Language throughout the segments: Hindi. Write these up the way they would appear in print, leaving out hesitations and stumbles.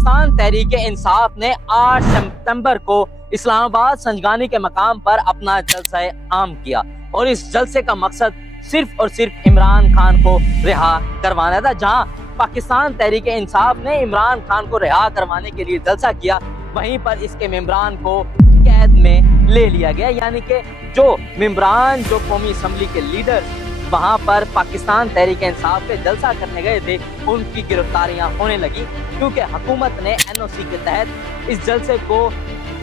पाकिस्तान तहरीक इंसाफ ने 8 सितंबर को इस्लामाबाद संजगानी के मकाम पर अपना जलसा आम किया और इस जलसे का मकसद सिर्फ और सिर्फ इमरान खान को रिहा करवाना था। जहां पाकिस्तान तहरीक इंसाफ ने इमरान खान को रिहा करवाने के लिए जलसा किया, वहीं पर इसके मेंबरान को कैद में ले लिया गया। यानी कि जो मेंबरान, जो कौमी असम्बली के लीडर वहां पर पाकिस्तान तहरीक इंसाफ पे जलसा करने गए थे, उनकी गिरफ्तारियां होने लगी, क्योंकि हुकूमत ने NOC के तहत इस जलसे को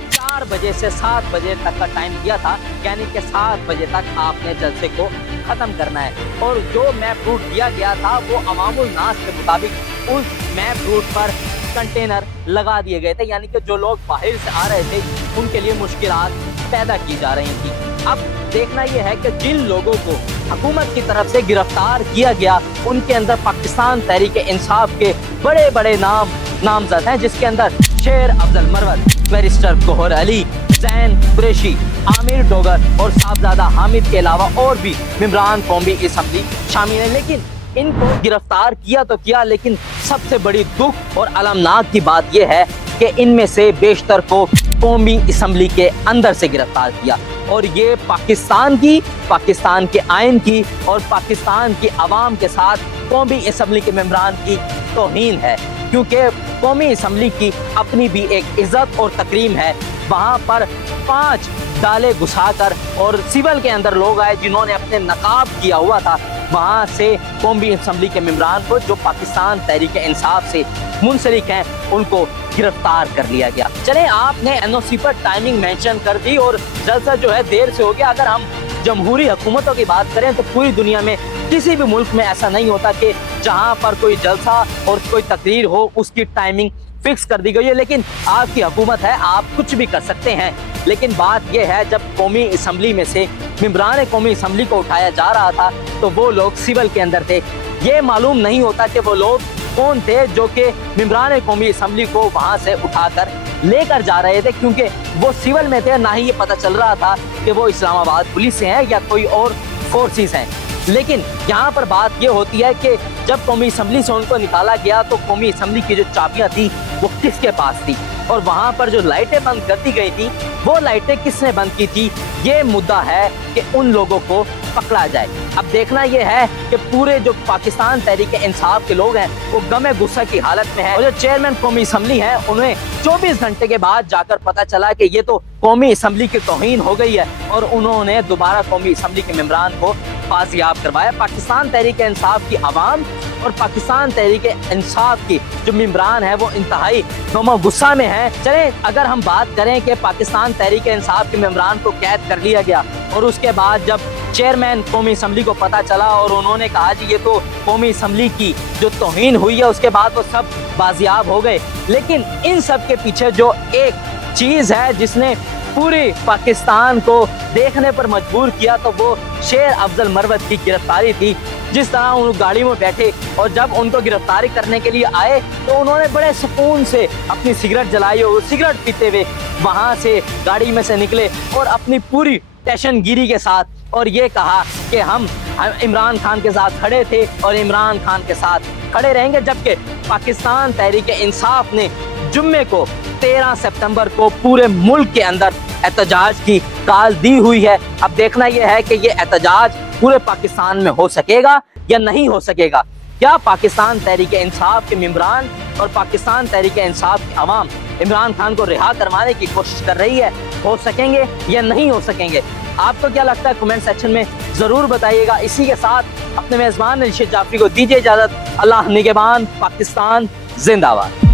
4 बजे से 7 बजे तक का टाइम दिया था। यानी कि 7 बजे तक आपने जलसे को ख़त्म करना है। और जो मैप रूट दिया गया था वो अवामुल नास के मुताबिक उस मैप रूट पर कंटेनर लगा दिए गए थे। यानी कि जो लोग बाहर से आ रहे थे उनके लिए मुश्किलात पैदा की जा रही थी। अब देखना यह है कि जिन लोगों को हुकूमत की तरफ से गिरफ्तार किया गया, उनके अंदर पाकिस्तान तहरीक इंसाफ के बड़े बड़े नामजद हैं, जिसके अंदर शेर अफजल मरवत, बैरिस्टर गौहर अली, जैन कुरैशी, आमिर डोगर और साहबजादा हामिद के अलावा और भी मेंबरान कौमी असम्बली शामिल हैं। लेकिन इनको गिरफ्तार किया तो किया, लेकिन सबसे बड़ी दुख और अलमनाक की बात यह है कि इनमें से बेशतर को कौमी असम्बली के अंदर से गिरफ्तार किया। और ये पाकिस्तान के आइन की और पाकिस्तान की आवाम के साथ कौमी असम्बली के मेंबरान की तौहीन है, क्योंकि कौमी असम्बली की अपनी भी एक इज्जत और तकरीम है। वहाँ पर 5 डाले घुसाकर और सिविल के अंदर लोग आए जिन्होंने अपने नकाब किया हुआ था, वहाँ से कौमी असम्बली के मेंबरान को जो पाकिस्तान तहरीक इंसाफ से मुंसलिक हैं उनको गिरफ्तार कर लिया गया। चले, आपने NOC पर टाइमिंग मेंशन कर दी और जलसा जो है देर से हो गया। अगर हम जमहूरी हुकूमतों की बात करें तो पूरी दुनिया में किसी भी मुल्क में ऐसा नहीं होता कि जहाँ पर कोई जलसा और कोई तकरीर हो उसकी टाइमिंग फिक्स कर दी गई है। लेकिन आपकी हुकूमत है, आप कुछ भी कर सकते हैं। लेकिन बात यह है, जब कौमी असम्बली में से मेंबरान कौमी असम्बली को उठाया जा रहा था तो वो लोग सिविल के अंदर थे। ये मालूम नहीं होता कि वो लोग कौन थे जो कि मेंबरान कौमी असम्बली को वहाँ से उठाकर लेकर जा रहे थे, क्योंकि वो सिविल में थे। ना ही ये पता चल रहा था कि वो इस्लामाबाद पुलिस से हैं या कोई और फोर्सेस हैं। लेकिन यहाँ पर बात ये होती है कि जब कौमी असम्बली से उनको निकाला गया तो कौमी असम्बली की जो चाबियाँ थी वो किसके पास थी, और वहाँ पर जो लाइटें बंद कर दी गई थी वो लाइटें किसने बंद की थी, ये मुद्दा है कि उन लोगों को पकड़ा जाए। अब देखना यह है कि पूरे जो पाकिस्तान तहरीक इंसाफ के लोग हैं वो गमे गुस्सा की हालत में है। और जो चेयरमैन कौमी असम्बली है उन्हें 24 घंटे के बाद जाकर पता चला कि ये तो कौमी असम्बली की तौहीन हो गई है, और उन्होंने दोबारा कौमी असम्बली के मेंबरान को बाजियाब करवाया। पाकिस्तान तहरीक इंसाफ की आवाम और पाकिस्तान तहरीक इंसाफ की जो मेंबरान है वो इंतहाई गमो गुस्सा में है। चलें, अगर हम बात करें कि पाकिस्तान तहरीक इंसाफ के मेंबरान को कैद कर लिया गया और उसके बाद जब चेयरमैन कौमी असम्बली को पता चला और उन्होंने कहा जी ये तो कौमी असम्बली की जो तौहीन हुई है, उसके बाद वो सब बाजियाब हो गए। लेकिन इन सब के पीछे जो एक चीज़ है जिसने पूरे पाकिस्तान को देखने पर मजबूर किया तो वो शेर अफजल मरवत की गिरफ्तारी थी। जिस तरह उन गाड़ी में बैठे और जब उनको गिरफ्तारी करने के लिए आए तो उन्होंने बड़े सुकून से अपनी सिगरेट जलाई और सिगरेट पीते हुए वहाँ से गाड़ी में से निकले और अपनी पूरी टेंशनगिरी के साथ और ये कहा कि हम इमरान खान के साथ खड़े थे और इमरान खान के साथ खड़े रहेंगे। जबकि पाकिस्तान तहरीक इंसाफ ने जुम्मे को 13 सितंबर को पूरे मुल्क के अंदर एहतजाज की काल दी हुई है। अब देखना यह है कि ये एहतजाज पूरे पाकिस्तान में हो सकेगा या नहीं हो सकेगा। क्या पाकिस्तान तहरीक इंसाफ के मेंबरान और पाकिस्तान तहरीक इंसाफ की आवाम इमरान खान को रिहा करवाने की कोशिश कर रही है, हो सकेंगे या नहीं हो सकेंगे? आपको क्या लगता है कमेंट सेक्शन में ज़रूर बताइएगा। इसी के साथ अपने मेज़बान रशीद जाफरी को दीजिए इजाज़त। अल्लाह निगहबान, पाकिस्तान जिंदाबाद।